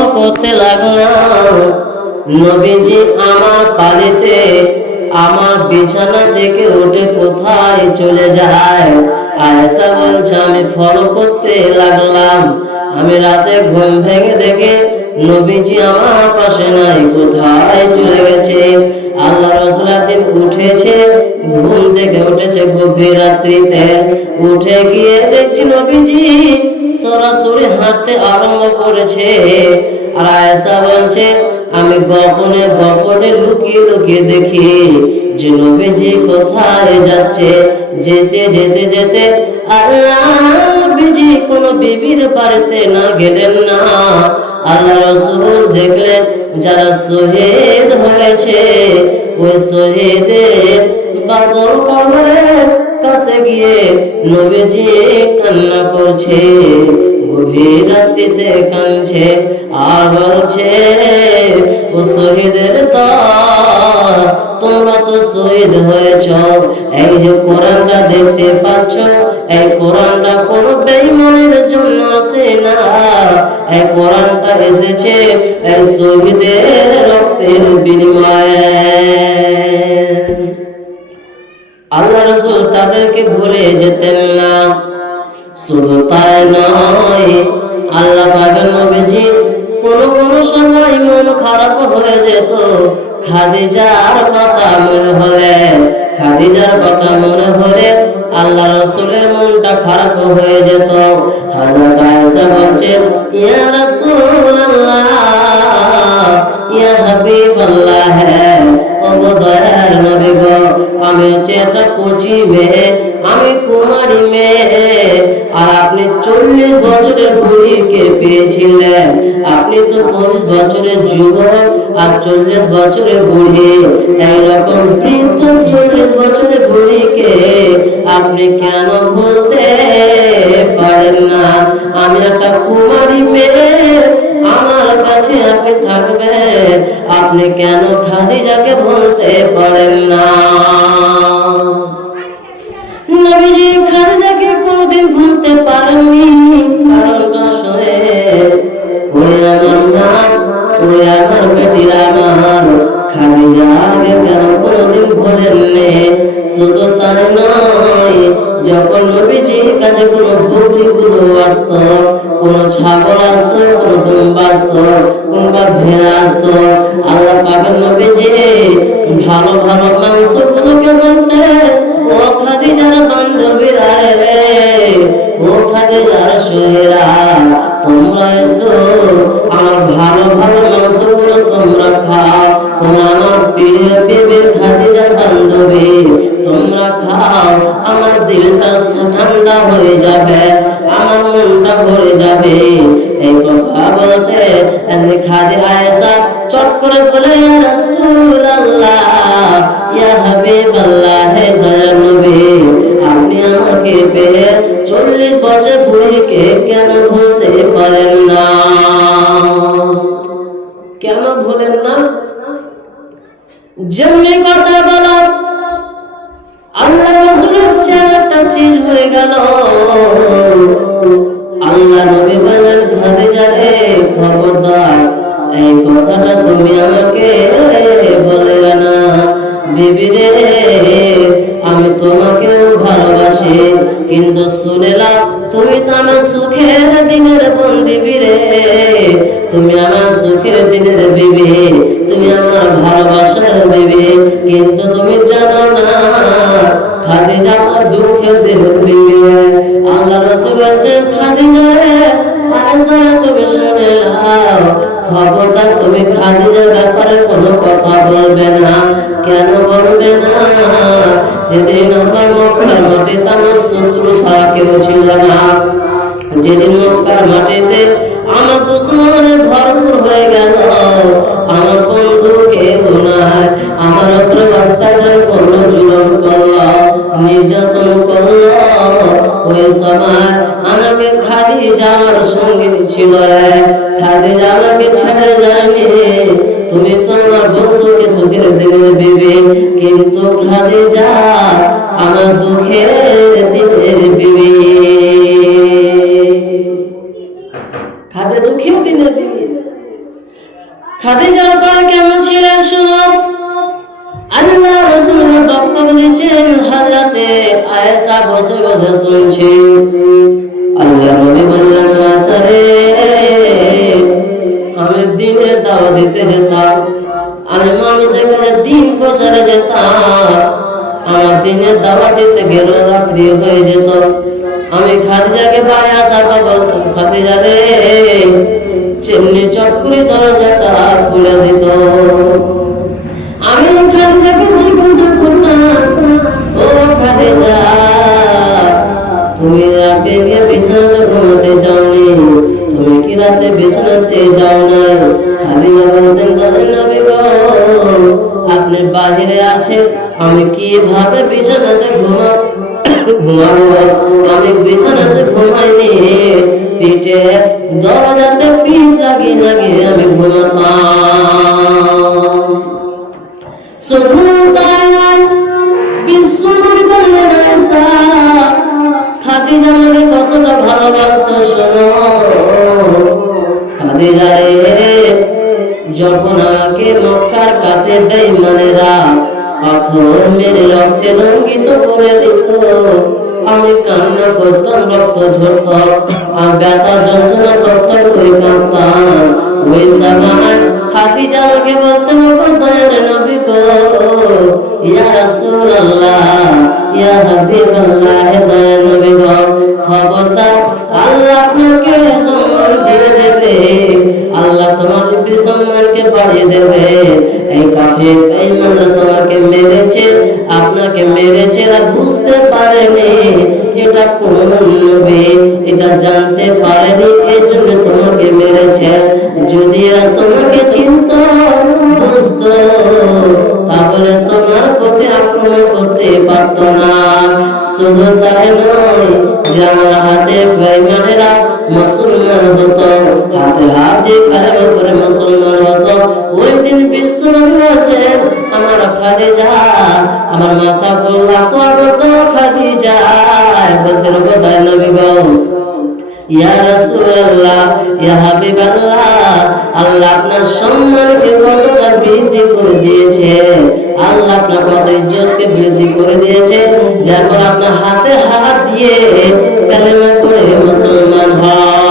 Follow করতে লাগলাম। নবীজি আমার পালিতে আমার বিছানা থেকে উঠে কোথায় চলে যায়। আয়েশা বলছে আমি ফলো করতে লাগলাম। আমি রাতে ঘুম ভেঙে দেখে নবীজি আমার পাশে নাই, কোথায় চলে গেছে। আল্লাহ রাসূল একদিন উঠেছে, ঘুম থেকে উঠেছে গভীর রাত্রিতে, উঠে গিয়ে দেখছি নবীজি সরাসরি হাঁটতে আরম্ভ করেছে। আর আয়েশা বলছে আমি গোপনে গোপনে লুকিয়ে লুকিয়ে দেখি যে নবীজি কোথায় যাচ্ছে। যেতে যেতে যেতে আল্লাহ নবীজি কোন বিবির বাড়িতে না গেলেন না। আল্লাহ রাসূল দেখলেন যারা শহীদ হয়েছে ওই শহীদের বাদর কবরের কাছে গিয়ে নবীজি কান্না করছে, গভীর রাত্রিতে কাঁদছে আর বলছে ও শহীদের দল, তোমরা তো শহীদ হয়েছ। এই যে কোরআনটা দেখতে পাচ্ছ, এই কোরআনটা কোন বেঈমানের জন্য আসে না, এই কোরআনটা এসেছে এই শহীদের রক্তের বিনিময়ে। আল্লাহ রাসূল তাদেরকে ভুলে যেতেন না। শুধু তাই নয়, আল্লাহ পাকের নবীজি কোন সময় মন খারাপ হয়ে যেত, খাদিজার কথা মনে হলে, খাদিজার কথা মনে হলে আল্লাহ রাসূলের মনটা খারাপ হয়ে যেত। হযরত আয়েশা বলছেন ইয়া রাসূলুল্লাহ ইয়া হাবিবাল্লাহ, ওগো দয়ার নবী গো, আমি হচ্ছে একটা কচি মেয়ে, আমি কুমারী মেয়ে, আর আপনি 40 বছরের বুড়িকে পেয়েছিলেন। আপনি তো 25 বছরের যুবক আর 40 বছরের বুড়ি, এইরকম বৃদ্ধ 40 বছরের বুড়িকে আপনি কেন বলতে পারেন না আমি একটা কুমারী মেয়ে, আমার কাছে আপনি থাকবেন, আপনি কেন খাদিজাকে বলতে পারেন না? নবীজি খাদিজাকে কোনদিন ভুলতে পারেননি, কারণটা শুনে ওই আমার মা, ওই আমার বেটিরা আমার খাদিজাকে কেন কোনদিন ভুলেননি। শুধু তাই নয়, যখন নবীজির কাছে কোনো বকরিগুলো আসতো, কোনো ছাগল আসতো, কোনো দুম্বা আসতো, কিংবা ভেড়া আসতো, আল্লাহ পাকের নবীজি ভালো ভালো মাংসগুলোকে বলতেন ও খাদিজার বান্ধবীরা রে, ও খাদিজার সহেরা, তোমরা এসো, আমার ভালো ভালো মাংসগুলো তোমরা খাও, তোমরা আমার প্রিয় বিবির খাদিজার বান্ধবী, তোমরা খাও, আমার দিলটা ঠান্ডা হয়ে যাবে, আমার মনটা ভরে যাবে। এই কথা বলতে খাদি আয়েশা চট করে বলে ইয়া রাসূলুল্লাহ ইয়া হাবিবাল্লাহ, হে দয়ার নবী, আপনি আমাকে পেয়ে 40 বছর বুড়িকে কেন ভুলতে পারেন না? কেন ভুলেন না? যেমনি কথা বলা আল্লাহ রাসূলের চেহারাটা চেঞ্জ হয়ে গেল। আল্লাহ নবী বলেন খাদিজা রে খবরদার, এই কথাটা তুমি আমাকে বলবে না। বিবি রে, আমি তোমাকেও ভালোবাসি, কিন্তু শুনেলাম তুমি তো আমার সুখের দিনের বন্দিবি রে, তুমি আমার সুখের দিনের বিবি, তুমি আমার ভালোবাসার বিবি, কিন্তু তুমি জানো না খাদিজা আমার দুঃখের দিনের বিবি। আল্লাহ রাসূল বলেন খাদিজা রে, আয়েশা তুমি শুনে নাও, খবরদার তুমি খাদিজার ব্যাপারে কোনো কথা বলবে না। কেন বলবে না? যেদিন আমার মক্কার মাটিতে আমার শত্রু ছাড়া কেউ ছিল না, যেদিন মক্কার মাটিতে আমার দুশমনে ভরপুর হয়ে গেল, আমার বন্ধু কেউ নাই, আমার উপর অত্যাচার করলো, জুলুম করলো, নির্যাতন করলো, ওই সময় আমাকে খাদিজা আমার সঙ্গে ছিল, খাদিজা আমাকে ছেড়ে যায়নি। তুমি তো আমার বন্ধুকে সুখের দিনের বিবি, কিন্তু খাদিজা আমার দুঃখের দিনের বিবি, খাদে দুঃখের দিনের বিবি। খাদিজার ঘর কেমন ছিলেন শুনো। আল্লাহ রাসূলের বক্তব্য দিচ্ছেন, হযরতে আয়েশা বসে বসে শুনছি। আল্লাহ নবী বললেন, আয়েশা রে, আমি দিনে দাওয়াত দিতে যেতাম, আমি মানুষের কাছে দিন প্রচারে যেতাম। আমার দিনে দাওয়াত দিতে গেলে রাত্রি হয়ে যেত। আমি খাদিজাকে বাড়ি আসার পর বলতাম, খাদিজা রে, চিমনি চট করে দরজাটা খুলে দিত। আমি খাদিজাকে জিজ্ঞাসা করতাম, ও খাদিজা, তুমি রাতে গিয়ে বিছানাতে ঘুমাতে যাওনি? তুমি কি রাতে বিছানাতে যাও না? খাদিজা বলতেন, দাদা নবী গো, আপনি বাহিরে আছে, আমি কিভাবে বিছানাতে ঘুমাবো? আমি বিছানাতে ঘুমাইনি, পিঠে দরজাতে পিঠ লাগিয়ে লাগিয়ে আমি ঘুমাতাম। শুধু তাই নয়, বিশ্বনবী বললেন, আয়েশা, খাদিজা আমাকে কতটা ভালোবাসতো শোনো। খাদিজা রে, যখন আমাকে মক্কার কাফের বেঈমানেরা পাথর মেরে রক্তে রঙ্গিত করে দিত, আমি কান্না করতাম, রক্ত ঝরত, আর ব্যথা যন্ত্রণা তরতর করে কাঁদতাম। ওই সময় খাদিজা আমাকে বলতেন, গো দয়ার নবী গো, ইয়া রাসূলুল্লাহ, ইয়া হাবিবাল্লাহ, হে দয়ার নবী গো, খবরদার, আল্লাহ আপনাকে সম্মান দিয়ে দেবে, আল্লাহ তোমার সম্মানকে বাড়িয়ে দেবে। এই কাফের বেঈমানরা তোমাকে মেরেছে, আপনাকে মেরেছে, আর বুঝতে পারেনি এটা কোন নবী, এটা জানতে পারেনি, এই জন্য তোমাকে মেরেছে। যদি এরা তোমাকে চিনত, বুঝতো, তাহলে তোমার প্রতি আক্রমণ করতে পারত না। শুধু তাই নয়, যে আমার হাতে বেঈমানেরা মুসলমান হতো, হাতে হাতে কালেমা করে মুসলমান হতো, ওই দিন বিশ্বনবী বলছেন, আমার খাদিজা, আমার মাথা গোলা তো খাদিজা বলতে কোথায় নবী গো, ইয়া রাসূলুল্লাহ, ইয়া হাবিবাল্লাহ, আল্লাহ আপনার সম্মানকে কতটা বৃদ্ধি করে দিয়েছে, আল্লাহ আপনার কত ইজ্জতকে বৃদ্ধি করে দিয়েছে, যখন আপনার হাতে হাত দিয়ে কালেমা পড়ে মুসলমান হয়।